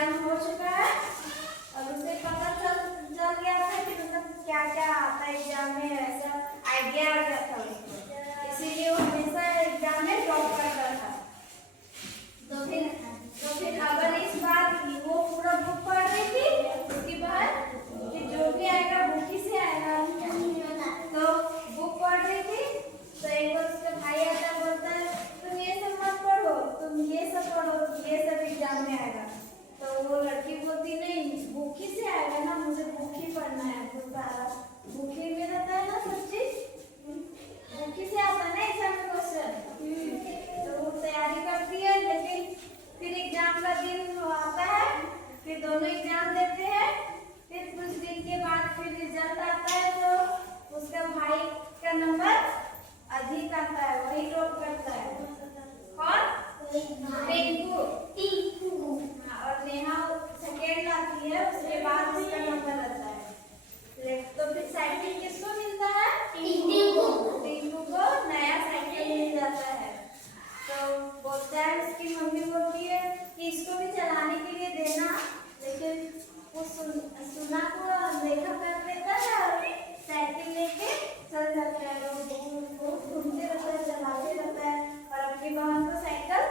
Exam हो चुका है और उसे पता चल गया था कि मतलब क्या क्या आता है एग्जाम में, ऐसा आइडिया आ गया था उसको, इसीलिए वो हमेशा एग्जाम में टॉप करता था। तो फिर अगर इस बार वो पूरा बुक पढ़ रही थी, उसके बाद कि जो भी आएगा बुक ही से आएगा, तो बुक पढ़ रही थी। तो एक बार उसका भाई आता बोलता है तुम ये सब मत पढ़ो, तुम ये सब पढ़ो, ये सब एग्जाम में आएगा। तो वो लड़की बोलती नहीं, बुक ही से आएगा ना, मुझे बुक ही पढ़ना है, तो सारा बुक ही में रहता है ना सब चीज, बुक ही से आता है ना एग्जाम में क्वेश्चन। तो वो तैयारी करती है, लेकिन फिर एग्जाम का दिन आता है, फिर दोनों एग्जाम देते हैं। फिर कुछ दिन के बाद फिर रिजल्ट आता है, तो उसका भाई का नंबर अधिक आता है, वही टॉप करता है। कौन? टिंकू। और नेहा सेकेंड आती है, उसके बाद उसका नंबर आता है। तो फिर साइकिल किसको मिलता है? टिंकू को नया साइकिल मिल जाता है। तो बोलता है, उसकी मम्मी बोलती है कि इसको भी चलाने के लिए देना, लेकिन वो सुना को देखा कर देता है और साइकिल लेके चल जाता है, वो घूमते रहता है, चलाते रहता है और अपनी बहन को साइकिल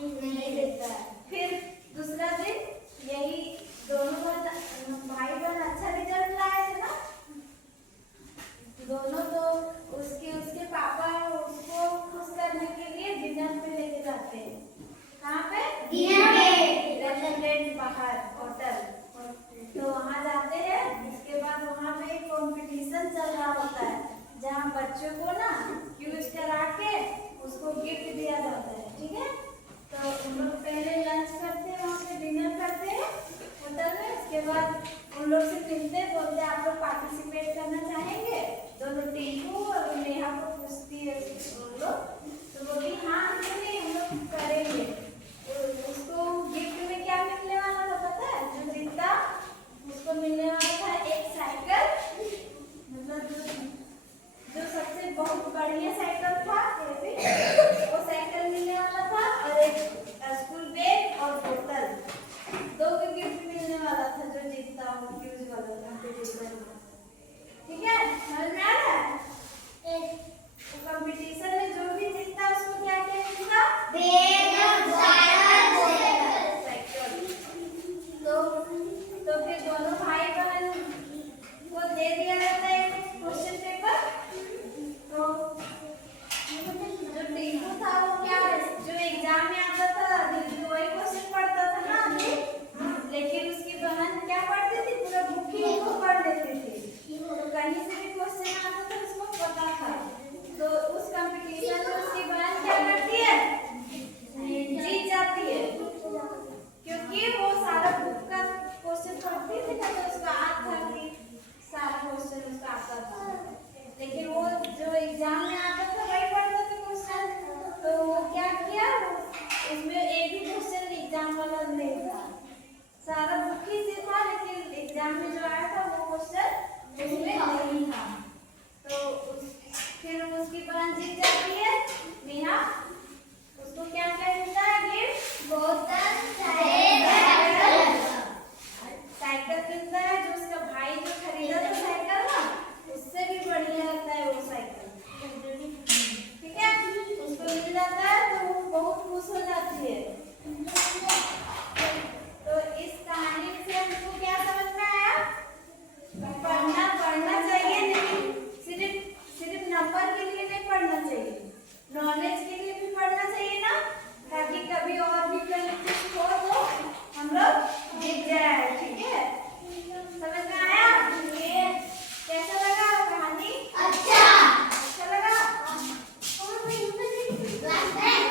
नहीं देता है। फिर दूसरा दिन यही दोनों भाई बहन अच्छा रिजल्ट लाए थे ना दोनों, तो उसके पापा उसको खुश करने के लिए डिनर पे लेके जाते हैं। कहाँ पे? डिनर पे, रेस्टोरेंट बाहर, होटल। तो वहाँ जाते हैं, उसके बाद वहाँ पे एक कंपटीशन चल रहा होता है, जहाँ बच्चों को ना क्यूज करा के उसको गिफ्ट दिया जाता है, ठीक है। तो उन लोग पहले लंच करते हैं, वहाँ पे डिनर करते हैं होटल में, उसके बाद उन लोग से मिलते हैं, बोलते हैं आप लोग पार्टिसिपेट करना चाहेंगे? दोनों टिंकू और नेहा को पूछती है उन लोग, तो बोलती हाँ क्यों नहीं, हम लोग करेंगे। उसको गिफ्ट में क्या मिलने वाला था पता है? जो जीता उसको मिलने वाला था एक साइकिल, मतलब जो सबसे बहुत बढ़िया साइकिल था वो साइकिल मिलने वाला था, और एक स्कूल बैग और बोतल, दो के गिफ्ट मिलने वाला था जो जीतता हो क्यूज वाला कंपटीशन में, ठीक है। समझ में आ रहा है? कंपटीशन में जो भी जीतता उसको क्या क्या मिलता? तो फिर दोनों भाई बहन को दे दिया जाता है क्वेश्चन पेपर। तो जो टिंकू था वो क्या, जो एग्जाम में आता था वही क्वेश्चन पढ़ता था ना अभी, लेकिन उसकी बहन क्या पढ़ती थी, पूरा बुक ही वो पढ़ लेती थी, तो कहीं से भी क्वेश्चन आता था उसको पता था। तो उस कंपटीशन में उसकी बहन क्या करती है? जीत जाती है, क्योंकि वो सारा बुक का क्वेश्चन पढ़ती थी ना, तो उसका आता था कि सारा क्वेश्चन उसका आता था, लेकिन वो जो एग्जाम में आता था वही पढ़ता था क्वेश्चन। तो वो क्या किया, उसमें एक भी क्वेश्चन एग्जाम वाला नहीं था, सारा बुक ही से था, लेकिन एग्जाम में जो आया था वो क्वेश्चन उसमें नहीं था। तो फिर उसकी बहन जीत जाती है नेहा, उसको क्या क्या मिलता है गिफ्ट? बोतल,